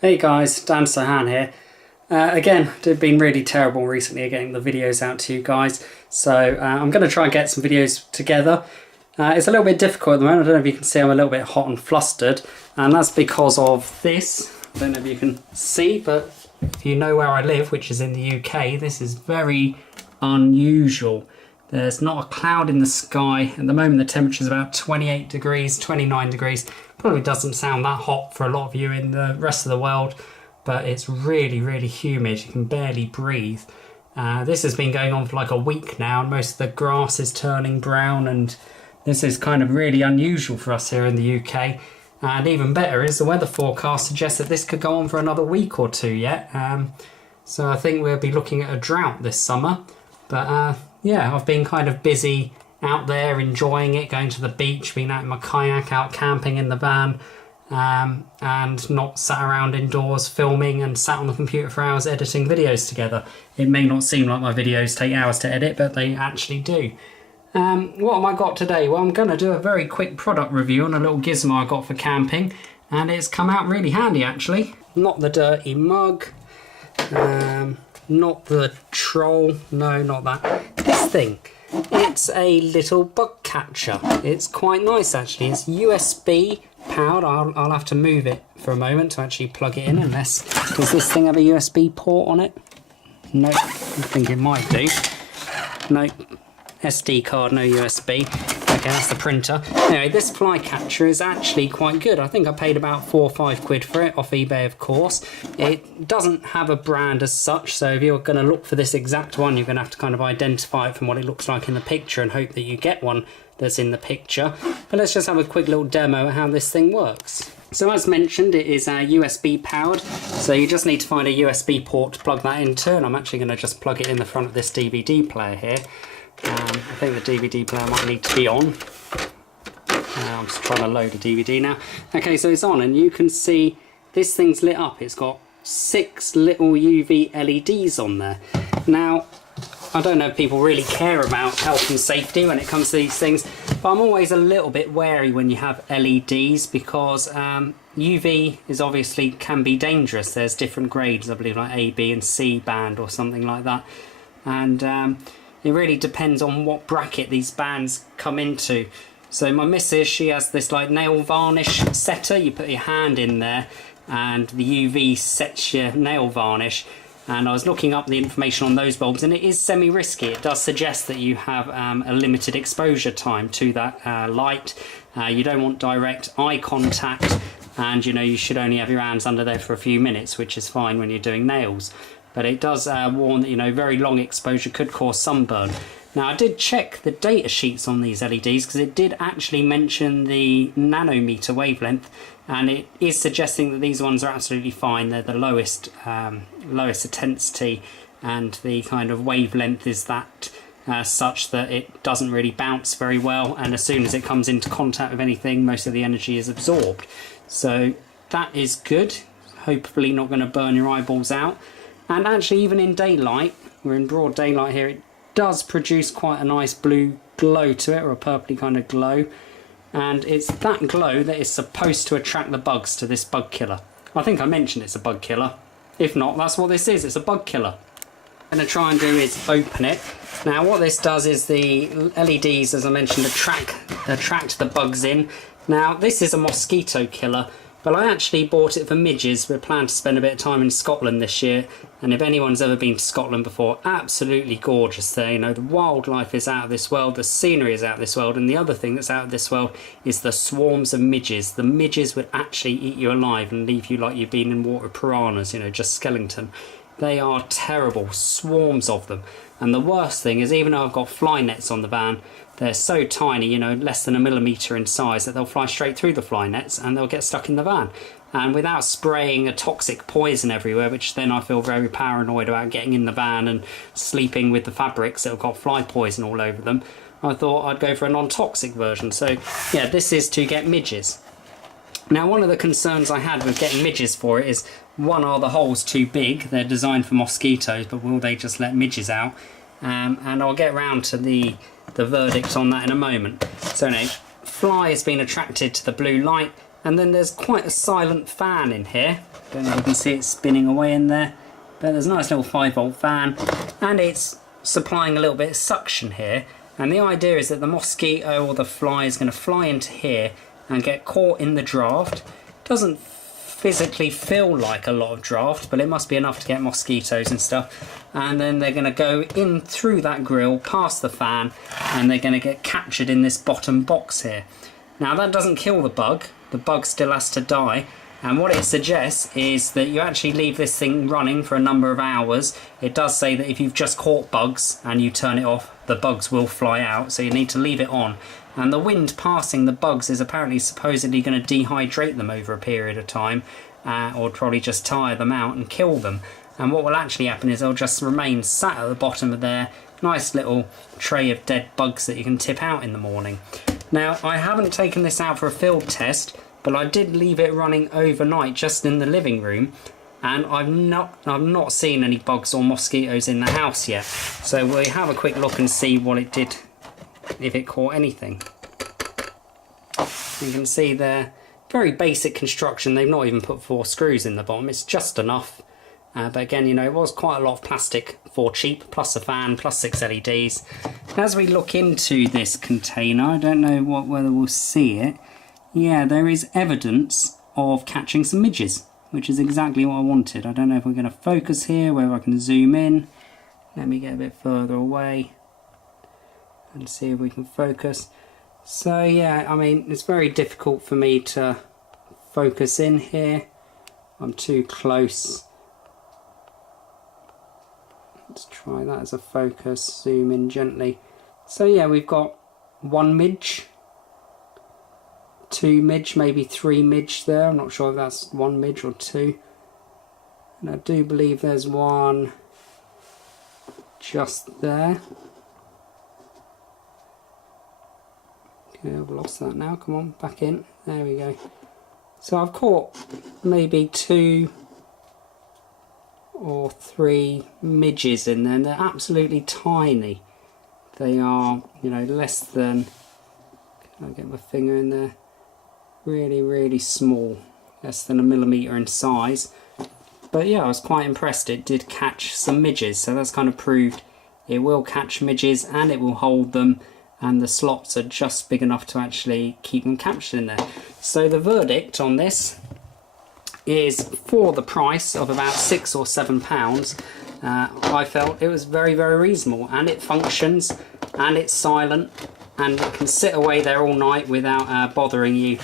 Hey guys, Dan Sohan here. Again, it's been really terrible recently at getting the videos out to you guys, so I'm going to try and get some videos together. It's a little bit difficult at the moment. I don't know if you can see I'm a little bit hot and flustered, and that's because of this. I don't know if you can see, but if you know where I live, which is in the UK, this is very unusual. There's not a cloud in the sky. At the moment the temperature is about 28 degrees, 29 degrees. Probably doesn't sound that hot for a lot of you in the rest of the world, but it's really, really humid. You can barely breathe. This has been going on for like a week now, and most of the grass is turning brown, and this is kind of really unusual for us here in the UK. And even better is the weather forecast suggests that this could go on for another week or two yet. So I think we'll be looking at a drought this summer. But yeah, I've been kind of busy out there enjoying it, going to the beach, being out in my kayak, out camping in the van, and not sat around indoors filming and sat on the computer for hours editing videos together. It may not seem like my videos take hours to edit, but they actually do. What have I got today? Well, I'm going to do a very quick product review on a little gizmo I got for camping, and it's come out really handy actually. Not the dirty mug, not the troll, no, not that. This thing, it's a little bug catcher. It's quite nice actually. It's USB powered. I'll have to move it for a moment to actually plug it in, unless, does this thing have a USB port on it? No, I think it might do. No, SD card, no USB. Okay, that's the printer. Anyway, this fly catcher is actually quite good. I think I paid about £4 or £5 for it, off eBay of course. It doesn't have a brand as such, so if you're going to look for this exact one, you're going to have to kind of identify it from what it looks like in the picture and hope that you get one that's in the picture. But let's just have a quick little demo of how this thing works. So as mentioned, it is USB powered, so you just need to find a USB port to plug that into, and I'm actually going to just plug it in the front of this DVD player here. I think the DVD player might need to be on. I'm just trying to load a DVD now. Okay, so it's on, and you can see this thing's lit up. It's got 6 little UV LEDs on there. Now, I don't know if people really care about health and safety when it comes to these things, but I'm always a little bit wary when you have LEDs, because UV is obviously can be dangerous. There's different grades, I believe, like A, B and C band or something like that. And it really depends on what bracket these bands come into. So my missus, she has this like nail varnish setter. You put your hand in there and the UV sets your nail varnish. And I was looking up the information on those bulbs, and it is semi-risky. It does suggest that you have a limited exposure time to that light. You don't want direct eye contact, and you should only have your hands under there for a few minutes, which is fine when you're doing nails. But it does warn that very long exposure could cause sunburn. Now I did check the data sheets on these LEDs, because it did actually mention the nanometer wavelength, and it is suggesting that these ones are absolutely fine. They're the lowest intensity, and the kind of wavelength is that such that it doesn't really bounce very well, and as soon as it comes into contact with anything, most of the energy is absorbed. So that is good. Hopefully not going to burn your eyeballs out. And actually, even in daylight, we're in broad daylight here, it does produce quite a nice blue glow to it, or a purpley kind of glow. And it's that glow that is supposed to attract the bugs to this bug killer. I think I mentioned it's a bug killer. If not, that's what this is. It's a bug killer. What I'm going to try and do is open it. Now what this does is the LEDs, as I mentioned, attract the bugs in. Now this is a mosquito killer, but I actually bought it for midges. We're planning to spend a bit of time in Scotland this year, and if anyone's ever been to Scotland before, absolutely gorgeous there. The wildlife is out of this world, the scenery is out of this world, and the other thing that's out of this world is the swarms of midges. The midges would actually eat you alive and leave you like you've been in water piranhas, just skeleton. They are terrible, swarms of them. And the worst thing is, even though I've got fly nets on the van, they're so tiny, less than a millimetre in size, that they'll fly straight through the fly nets and they'll get stuck in the van. And without spraying a toxic poison everywhere, which then I feel very paranoid about getting in the van and sleeping with the fabrics that have got fly poison all over them, I thought I'd go for a non-toxic version. So yeah, this is to get midges. Now one of the concerns I had with getting midges for it is, one, are the holes too big? They're designed for mosquitoes, but will they just let midges out? And I'll get round to the verdict on that in a moment. So anyway, fly has been attracted to the blue light, And then there's quite a silent fan in here. Don't know if you can see it spinning away in there, but there's a nice little 5-volt fan, and it's supplying a little bit of suction here. And the idea is that the mosquito or the fly is going to fly into here and get caught in the draft. Doesn't physically feel like a lot of draft, but it must be enough to get mosquitoes and stuff. And then they're going to go in through that grill, past the fan, and they're going to get captured in this bottom box here. Now that doesn't kill the bug still has to die. And what it suggests is that you actually leave this thing running for a number of hours. It does say that if you've just caught bugs and you turn it off, the bugs will fly out, so you need to leave it on. And the wind passing the bugs is apparently supposedly going to dehydrate them over a period of time, or probably just tire them out and kill them. And what will actually happen is they'll just remain sat at the bottom of their nice little tray of dead bugs that you can tip out in the morning. Now, I haven't taken this out for a field test, but I did leave it running overnight just in the living room, and I've not seen any bugs or mosquitoes in the house yet. So we'll have a quick look and see what it did, if it caught anything. You can see they're very basic construction. They've not even put 4 screws in the bottom. It's just enough. But again, you know, it was quite a lot of plastic for cheap, plus a fan, plus 6 LEDs. As we look into this container, I don't know whether we'll see it. Yeah, there is evidence of catching some midges, which is exactly what I wanted. I don't know if we're going to focus here, whether I can zoom in. Let me get a bit further away and see if we can focus. So yeah, I mean, it's very difficult for me to focus in here. I'm too close. Let's try that as a focus, zoom in gently. So yeah, we've got 1 midge, 2 midge, maybe 3 midge there. I'm not sure if that's 1 midge or 2. And I do believe there's one just there. Okay, I've lost that now. Come on, back in. There we go. So I've caught maybe 2 or 3 midges in there, and they're absolutely tiny. They are, you know, less than, can I get my finger in there? Really, really small, less than 1 millimetre in size. But yeah, I was quite impressed. It did catch some midges, so that's kind of proved it will catch midges and it will hold them, and the slots are just big enough to actually keep them captured in there. So the verdict on this is, for the price of about £6 or £7, I felt it was very, very reasonable, and it functions, and it's silent, and it can sit away there all night without bothering you,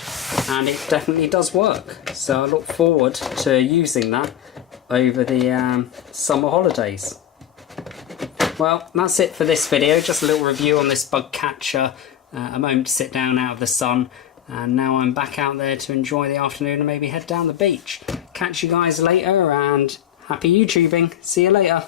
and it definitely does work. So I look forward to using that over the summer holidays. Well, that's it for this video, just a little review on this bug catcher, a moment to sit down out of the sun, and now I'm back out there to enjoy the afternoon and maybe head down the beach. Catch you guys later, and happy YouTubing. See you later.